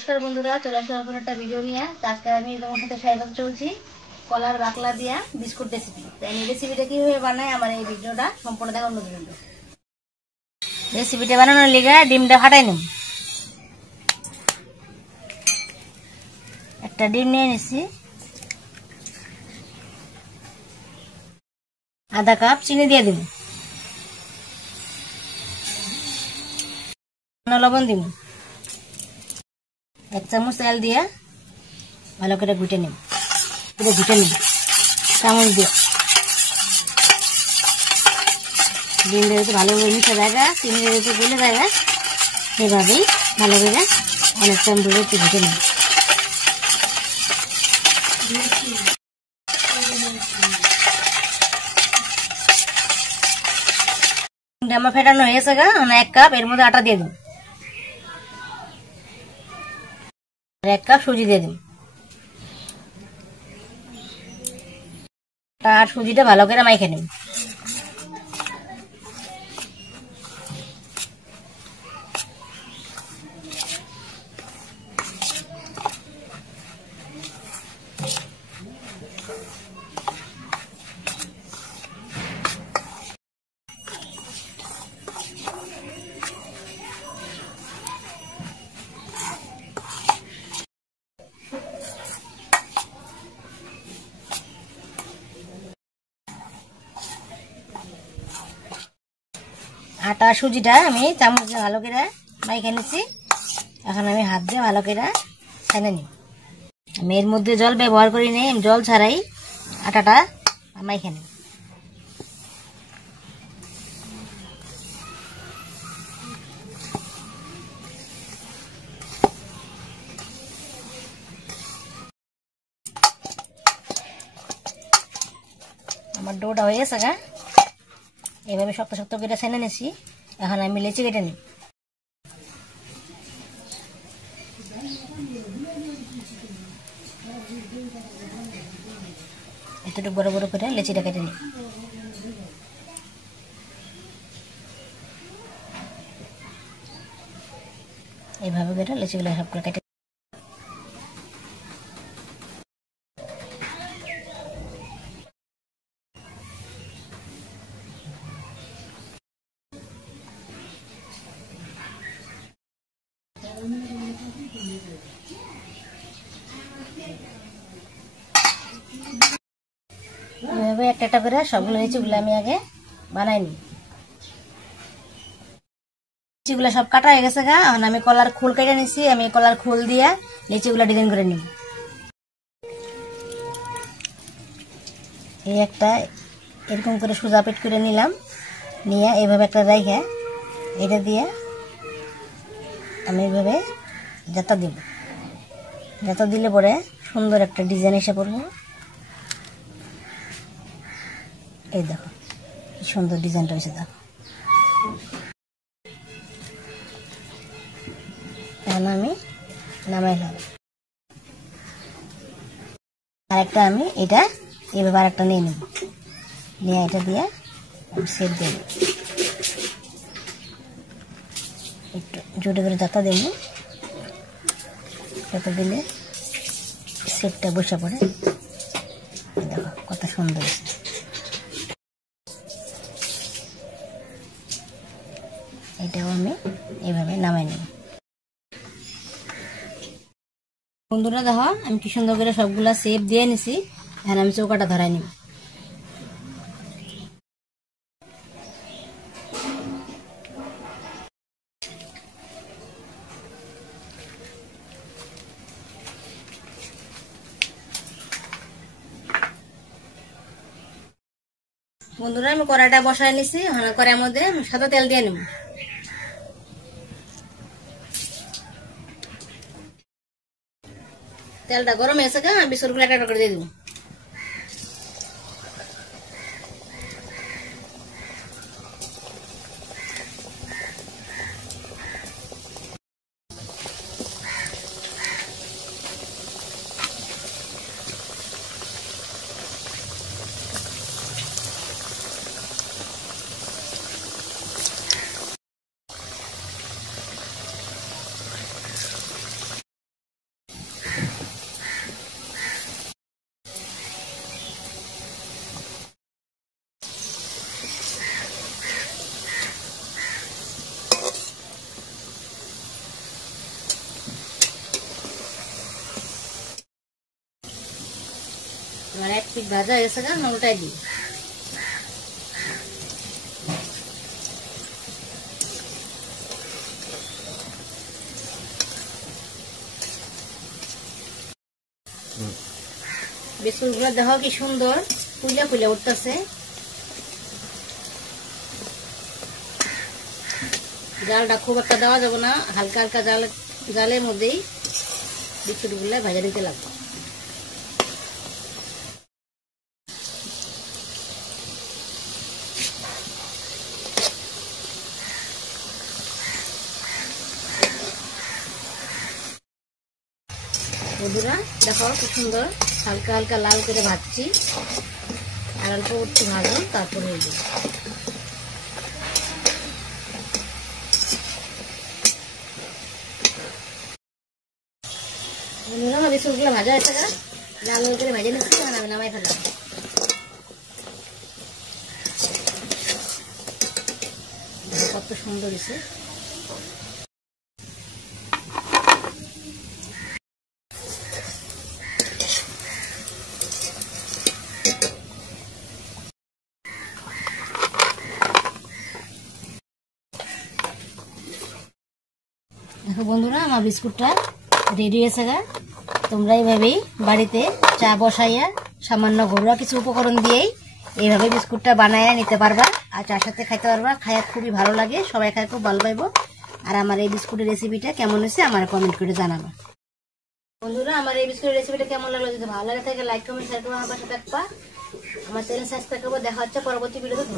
নমস্কার বন্ধুরা, চলে আসলাম নতুন একটা ভিডিও নিয়ে। আজকে আমি তোমার সাথে শেয়ার করতে চলছি কলার বাকলা দিয়া বিস্কুট রেসিপি। তাই এই রেসিপিটা কিভাবে বানায় আমার এই ভিডিওটা সম্পূর্ণ দেখার অনুরোধ রইল। রেসিপিটা বানানোর লিগে ডিমটা ফাটাই নিন। একটা ডিম নিয়ে নিচ্ছি, আধা কাপ চিনি দিয়ে দিব, লবণ দিব, 1 চামচ তেল দিয়ে ভালো করে ঘুটে নিব, চামচ দিয়ে ডিম দিয়ে ভালো করে মিশে জায়গা, চিনি দিয়ে গুলে জায়গা, এভাবেই ভালো করে অনেক টাইম ধরে একটু ঘুটে নিব। আমার ফেটানো হয়ে গেছে গা, 1 কাপ এর মধ্যে আটা দিয়ে দিন, 1 কাপ সুজি দিয়ে দিন। আর সুজিটা ভালো করে মাইখে নিন। আটা সুজিটা আমি চামচ দিয়ে ভালো করে মাইখে নিচ্ছি। এখন আমি হাত দিয়ে ভালো করে ছেনে নিই। আমি এর মধ্যে জল ব্যবহার করি নি, জল ছাড়াই আটাটা মাইখে নিই। আমার ডোটা হয়ে গেছে গা, এভাবে শক্ত শক্ত করে ছেনে নিছি। এখন আমি লেচি কেটে নিই। এতটুকু বড় বড় করে লেচিটা কেটে নিই। এইভাবে করে লেচিগুলো সব করে কেটে এভাবে একটা একটা করে সবগুলো লিচিগুলো আমি আগে বানাই নিই। লিচিগুলো সব কাটা হয়ে গেছে গা, এখন আমি কলার খোল কেটে নিচ্ছি। আমি কলার খোল দিয়ে লিচিগুলো ডিজাইন করে নিই। এই একটা এরকম করে সোজা পেট করে নিলাম, নিয়ে এইভাবে একটা রেখে এটা দিয়ে আমি এইভাবে জাতা দিব। জাতা দিলে পরে সুন্দর একটা ডিজাইন এসে পড়বে। এই দেখো কি সুন্দর ডিজাইনটা হয়েছে, দেখো। এখন আমি নামাইলাম। আরেকটা আমি এটা এইভাবে আরেকটা নিয়ে নেব, নিয়ে এটা দিয়ে আমি সেট দেব। একটু জোরে করে জাতা দেব, জাতা দিলে সেটটা বসে পড়ে। দেখো কত সুন্দর। এটাও আমি এইভাবে নামাই নেব। বন্ধুরা দেখো আমি কি সুন্দর করে সবগুলা শেপ দিয়ে নিছি। এখন আমি চৌকাটা ধরাই নিব। বন্ধুরা আমি কড়াইটা বসাই নিছি। কড়াইয়ের মধ্যে সাদা তেল দিয়ে নেব। তেলটা গরম হয়েছে গা, বিস্কুটগুলো একটা করে দিয়ে দেবো। ঠিক ভাজা হয়ে গেছে, না উল্টাই দিই। বিস্কুট গুলো দেখো কি সুন্দর ফুলে ফুলে উঠতেছে। জালটা খুব একটা দেওয়া যাবে না, হালকা হালকা জালের মধ্যেই বিস্কুট গুলো ভাজা দিতে লাগবে। বন্ধুরা দেখো কি সুন্দর হালকা হালকা লাল করে ভাজছি, আর অল্প একটু ভাজো, তারপর হয়ে যাবে। বন্ধুরা আমার বিস্কুটগুলো ভাজা হয়েছে, লাল লাল করে ভেজে নিচ্ছি, আমি নামাই ফেললাম। কত সুন্দর হয়েছে। দেখো বন্ধুরা আমার বিস্কুটটা রেডি হয়েছে। তোমরা এইভাবেই বাড়িতে চা বসাইয়া সামান্য ঘরোয়া কিছু উপকরণ দিয়েই এইভাবে বিস্কুটটা বানাইয়া নিতে পারবা, আর চার সাথে খাইতে পারবা। খাইয়া খুবই ভালো লাগে, সবাই খায় খুব ভালো পাইবো। আর আমার এই বিস্কুটের রেসিপিটা কেমন হয়েছে আমার কমেন্ট করে জানাবো। বন্ধুরা আমার এই বিস্কুটের রেসিপিটা কেমন লাগলো, যদি ভালো লাগে থাকে লাইক কমেন্ট শেয়ার করে আমার পাশে থাকবা। আমার চ্যানেল সাবস্ক্রাইব করবো। দেখা হচ্ছে পরবর্তী ভিডিওতে।